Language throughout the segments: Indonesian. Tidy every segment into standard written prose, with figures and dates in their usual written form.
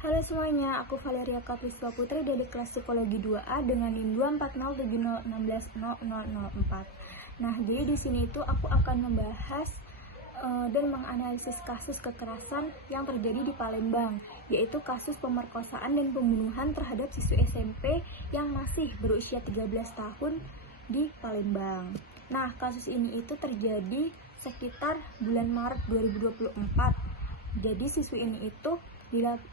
Halo semuanya, aku Valeria Kapriswa Putri dari kelas Psikologi 2A dengan NIM 24070160004. Nah, jadi di sini itu aku akan membahas dan menganalisis kasus kekerasan yang terjadi di Palembang, yaitu kasus pemerkosaan dan pembunuhan terhadap siswi SMP yang masih berusia 13 tahun di Palembang. Nah, kasus ini itu terjadi sekitar bulan Maret 2024. Jadi siswi ini itu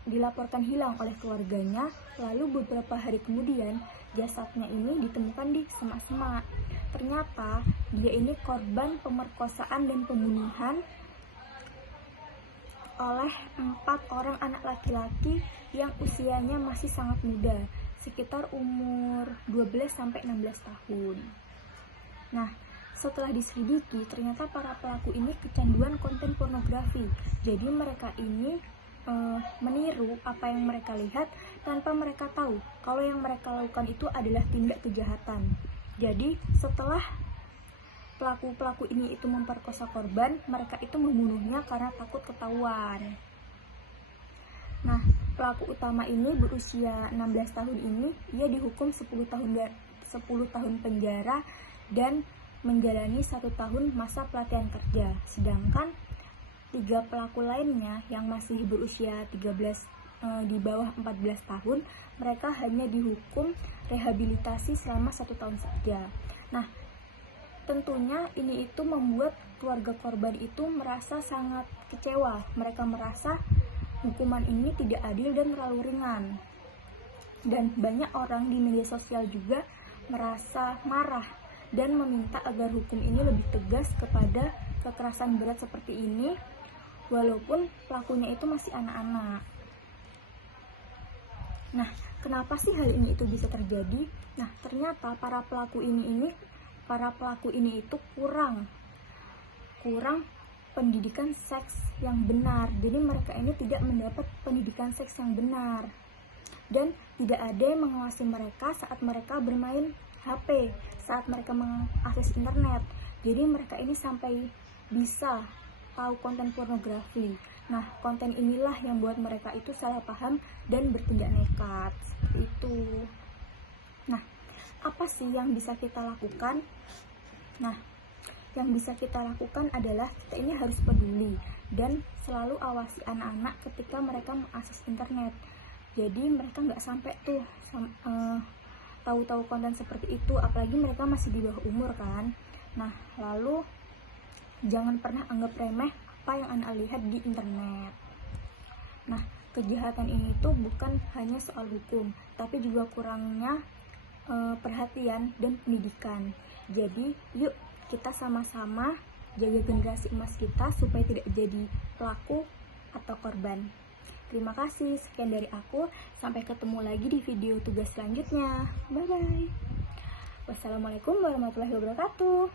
dilaporkan hilang oleh keluarganya, lalu beberapa hari kemudian jasadnya ini ditemukan di semak-semak. Ternyata dia ini korban pemerkosaan dan pembunuhan oleh 4 orang anak laki-laki yang usianya masih sangat muda, sekitar umur 12-16 tahun. Nah, setelah diselidiki, ternyata para pelaku ini kecanduan konten pornografi. Jadi mereka ini meniru apa yang mereka lihat tanpa mereka tahu kalau yang mereka lakukan itu adalah tindak kejahatan. Jadi setelah pelaku-pelaku ini itu memperkosa korban, mereka itu membunuhnya karena takut ketahuan. Nah, pelaku utama ini berusia 16 tahun ini, ia dihukum 10 tahun penjara dan menjalani 1 tahun masa pelatihan kerja. Sedangkan 3 pelaku lainnya yang masih berusia di bawah 14 tahun, mereka hanya dihukum rehabilitasi selama 1 tahun saja. Nah, tentunya ini itu membuat keluarga korban itu merasa sangat kecewa. Mereka merasa hukuman ini tidak adil dan terlalu ringan. Dan banyak orang di media sosial juga merasa marah dan meminta agar hukum ini lebih tegas kepada kekerasan berat seperti ini, walaupun pelakunya itu masih anak-anak. Nah, kenapa sih hal ini itu bisa terjadi? Nah, ternyata para pelaku ini itu kurang pendidikan seks yang benar. Jadi mereka ini tidak mendapat pendidikan seks yang benar. Dan tidak ada yang mengawasi mereka saat mereka bermain HP, saat mereka mengakses internet. Jadi mereka ini sampai bisa tahu konten pornografi. Nah, konten inilah yang buat mereka itu salah paham dan bertindak nekat. Seperti itu. Nah, apa sih yang bisa kita lakukan? Nah, yang bisa kita lakukan adalah kita ini harus peduli dan selalu awasi anak-anak ketika mereka mengakses internet. Jadi mereka nggak sampai tuh tahu-tahu konten seperti itu, apalagi mereka masih di bawah umur kan. Nah, lalu jangan pernah anggap remeh apa yang Anda lihat di internet. Nah, kejahatan ini tuh bukan hanya soal hukum, tapi juga kurangnya perhatian dan pendidikan. Jadi, yuk kita sama-sama jaga generasi emas kita supaya tidak jadi pelaku atau korban. Terima kasih, sekian dari aku. Sampai ketemu lagi di video tugas selanjutnya. Bye-bye. Wassalamualaikum warahmatullahi wabarakatuh.